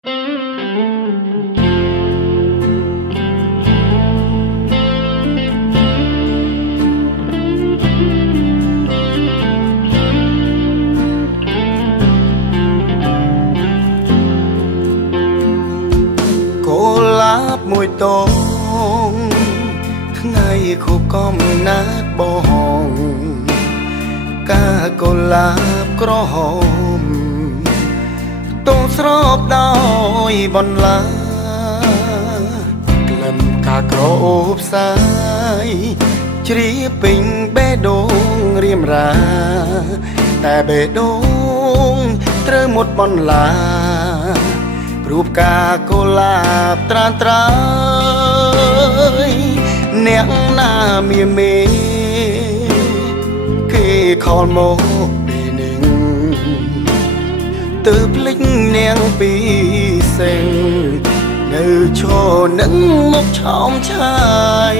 មួយតងថ្ងៃខូកំណាត់បងកាកុលាបក្រហមតងស្របដោយបន្លាក្លិនកាក្រអូបសាយជ្រាបពេញបេះដូងរៀមរាតែបេះដូងត្រូវមុតបន្លារូបកាកុលាបត្រានត្រើយអ្នកណាមានមេគេខលមកពីនឹងទៅភ្លេចនាងពីសេងនៅឈរនឹងមកឆោមឆាយ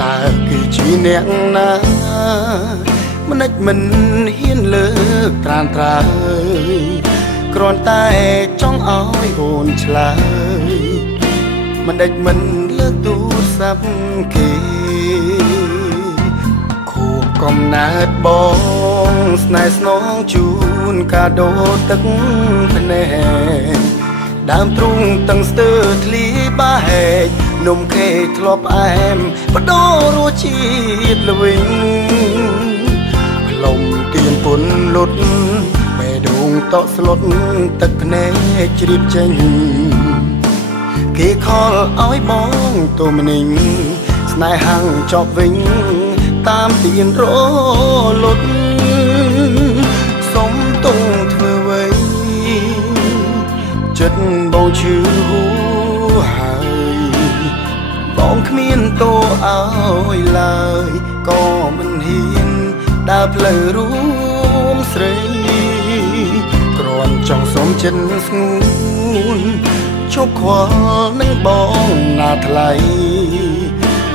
តើគេជាអ្នកណាមិនហ៊ានលើកត្រានត្រើយគ្រាន់តែចង់ឲ្យអូនឆ្លើយមិនលើកទូរស័ព្ទគេខួបកំណើតបងស្នេហ៍ស្នងជូនកាដូទឹកភ្នែកដើមទ្រូងតឹងស្ទើរធ្លីបាហែកនំខេកធ្លាប់អែមបដូររសជាតិល្វីងលំទៀនពុនលុតដងតក់ស្លុតទឹកភ្នែកជ្រាបចេញគេខលឲ្យបងទូមនិញស្នេហាំងចប់វិញតាមទៀនរលត់សុំទងធ្វើអ្វីចិត្តបងឈឺហួហើយបងគ្មានតួឲ្យឡើយក៏មិនហ៊ានដើរផ្លូវរួមស្រីគ្រាន់ចង់សុំចិនស្ងួនជប់ខ្វល់នឹងបងណាថ្លៃ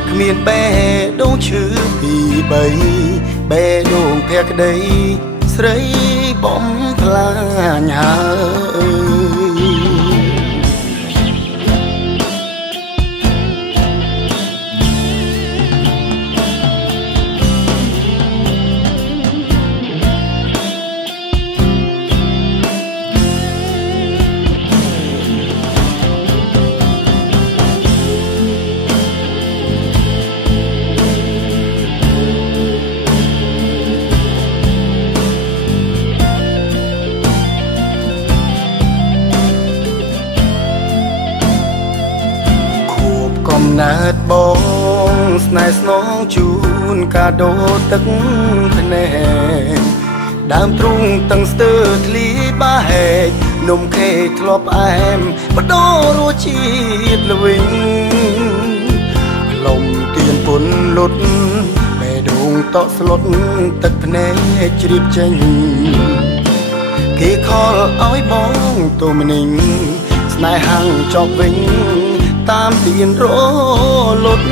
គ្មានបេះដូងឈឺពី3បេះដូងភក្តីស្រីបំផ្លាញហើយកំណើតបងស្នេហ៍ស្នងជូនកាដូទឹកភ្នែកដើមទ្រូងតឹងស្ទើរធ្លីបាហែកនំខេកធ្លាប់អែមបដូររសជាតិល្វីងលំទៀនពុនលុតបេះដូងតក់ស្លុតទឹកភ្នែកជ្រាបចេញគេខលឲ្យបងទូមនិញស្នេហាំងចប់វិញតាមទៀនរលត់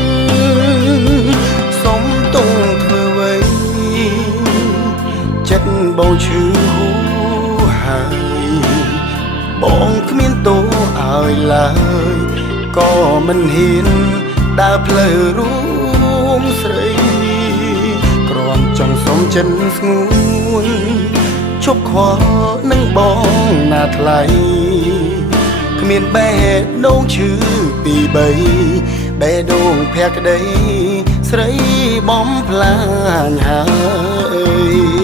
សុំទងធ្វើអ្វីចិត្តបងឈឺហួហើយបងគ្មានតួឲ្យឡើយក៏មិនហ៊ានដើរផ្លូវរួមស្រីគ្រាន់ចង់សុំចិនស្ងួនជប់ខ្វល់នឹងបងណាថ្លៃគ្មានបេះដូងឈឺពី3បេះដូងភក្តីស្រីបំផ្លាញហើយ